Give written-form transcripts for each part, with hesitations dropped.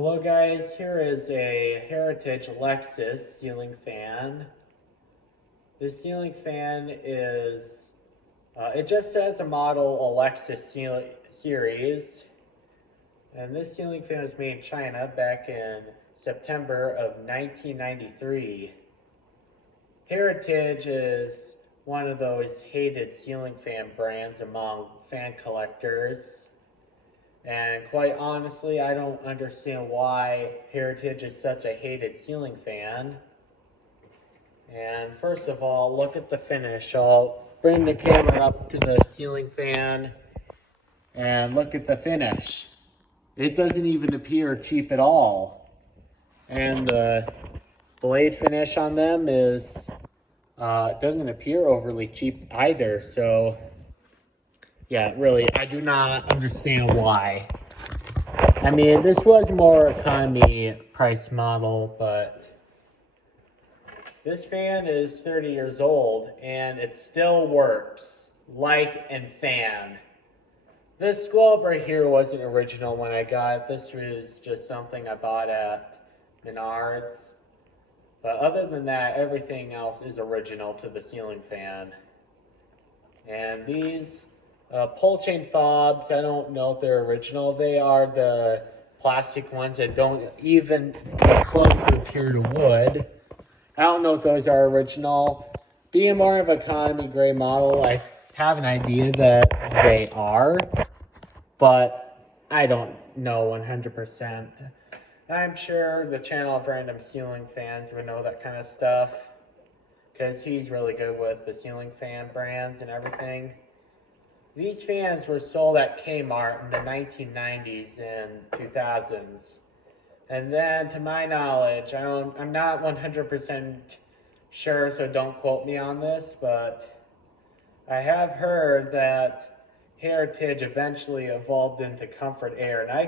Hello guys, here is a Heritage Alexis ceiling fan. This ceiling fan is, it just says a model Alexis series. And this ceiling fan was made in China back in September of 1993. Heritage is one of those hated ceiling fan brands among fan collectors. And quite honestly, I don't understand why Heritage is such a hated ceiling fan. And first of all, look at the finish. I'll bring the camera up to the ceiling fan and look at the finish. It doesn't even appear cheap at all. And the blade finish on them doesn't appear overly cheap either. So yeah, really, I do not understand why. I mean, this was more economy price model, but this fan is 30 years old and it still works. Light and fan. This globe right here wasn't original when I got it. This was just something I bought at Menards. But other than that, everything else is original to the ceiling fan. And these pull chain fobs, I don't know if they're original. They are the plastic ones that don't even get close to appear to wood. I don't know if those are original. Being more of an economy grade model, I have an idea that they are, but I don't know 100%. I'm sure the channel of random ceiling fans would know that kind of stuff, because he's really good with the ceiling fan brands and everything. These fans were sold at Kmart in the 1990s and 2000s. And then, to my knowledge, I'm not 100% sure, so don't quote me on this, but I have heard that Heritage eventually evolved into Comfort Air. And I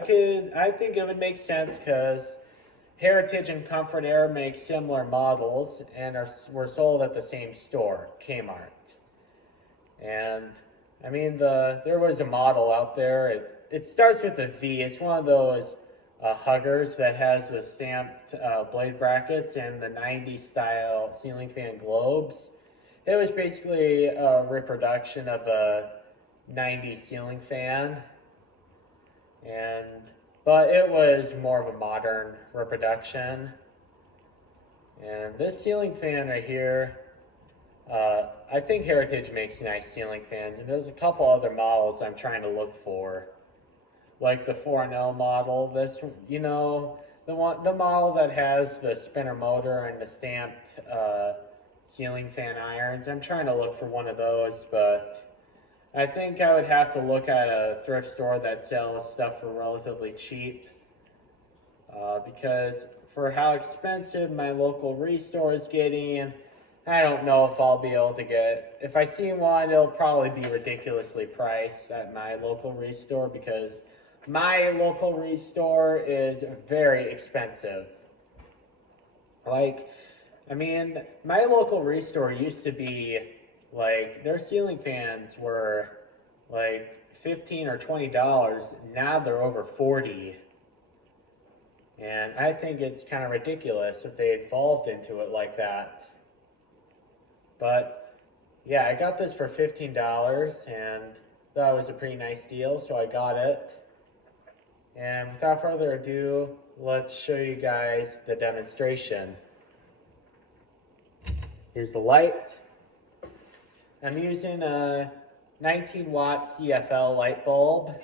think it would make sense because Heritage and Comfort Air make similar models and were sold at the same store, Kmart. And I mean, there was a model out there. It starts with a V. It's one of those huggers that has the stamped blade brackets and the 90s style ceiling fan globes. It was basically a reproduction of a 90s ceiling fan, but it was more of a modern reproduction. And this ceiling fan right here, I think Heritage makes nice ceiling fans, and there's a couple other models I'm trying to look for, like the 4L model. This, the model that has the spinner motor and the stamped ceiling fan irons. I'm trying to look for one of those, but I think I would have to look at a thrift store that sells stuff for relatively cheap, because for how expensive my local restore is getting, I don't know if I'll be able to get, if I see one, it'll probably be ridiculously priced at my local restore, because my local restore is very expensive. My local restore used to be, their ceiling fans were $15 or $20. Now they're over $40. And I think it's kind of ridiculous that they evolved into it like that. But yeah, I got this for $15 and that was a pretty nice deal, so I got it. And without further ado, let's show you guys the demonstration. Here's the light. I'm using a 19 watt CFL light bulb.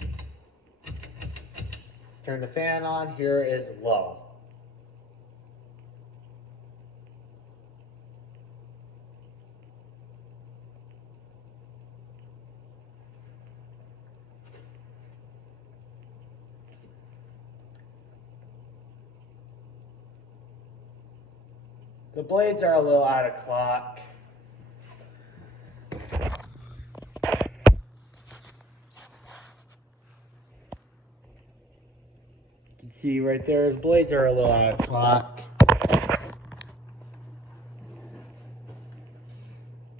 Let's turn the fan on. Here is low. The blades are a little out of clock. You can see right there, the blades are a little out of clock.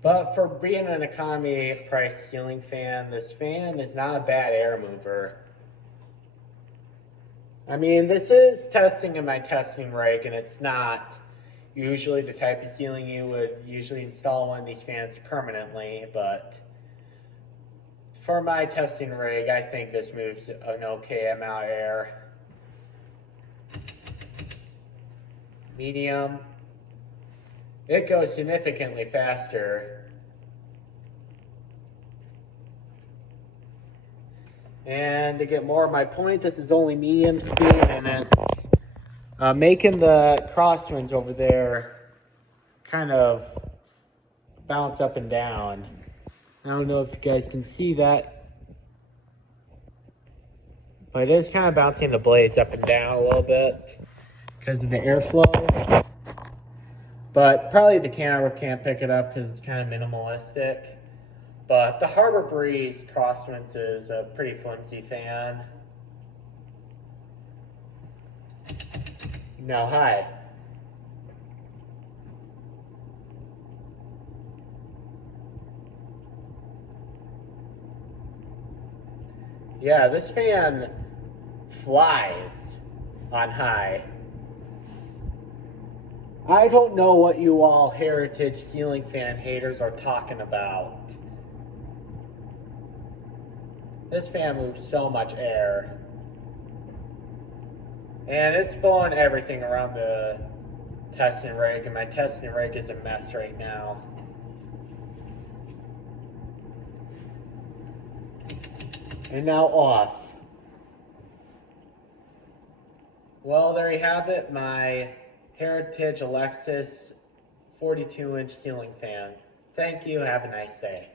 But for being an economy price ceiling fan, this fan is not a bad air mover. I mean, this is testing in my testing rig, and it's not usually the type of ceiling you would usually install one of these fans permanently, but for my testing rig, I think this moves an okay amount of air. Medium. It goes significantly faster. And to get more of my point, this is only medium speed, and it's making the crosswinds over there kind of bounce up and down. I don't know if you guys can see that, but it is kind of bouncing the blades up and down a little bit because of the airflow. But probably the camera can't pick it up because it's kind of minimalistic. But the Harbor Breeze crosswinds is a pretty flimsy fan. Now, hi. Yeah, this fan flies on high. I don't know what you all Heritage ceiling fan haters are talking about. This fan moves so much air. And it's blowing everything around the testing rig, and my testing rig is a mess right now. And now off. Well, there you have it, my Heritage Alexis 42-inch ceiling fan. Thank you, have a nice day.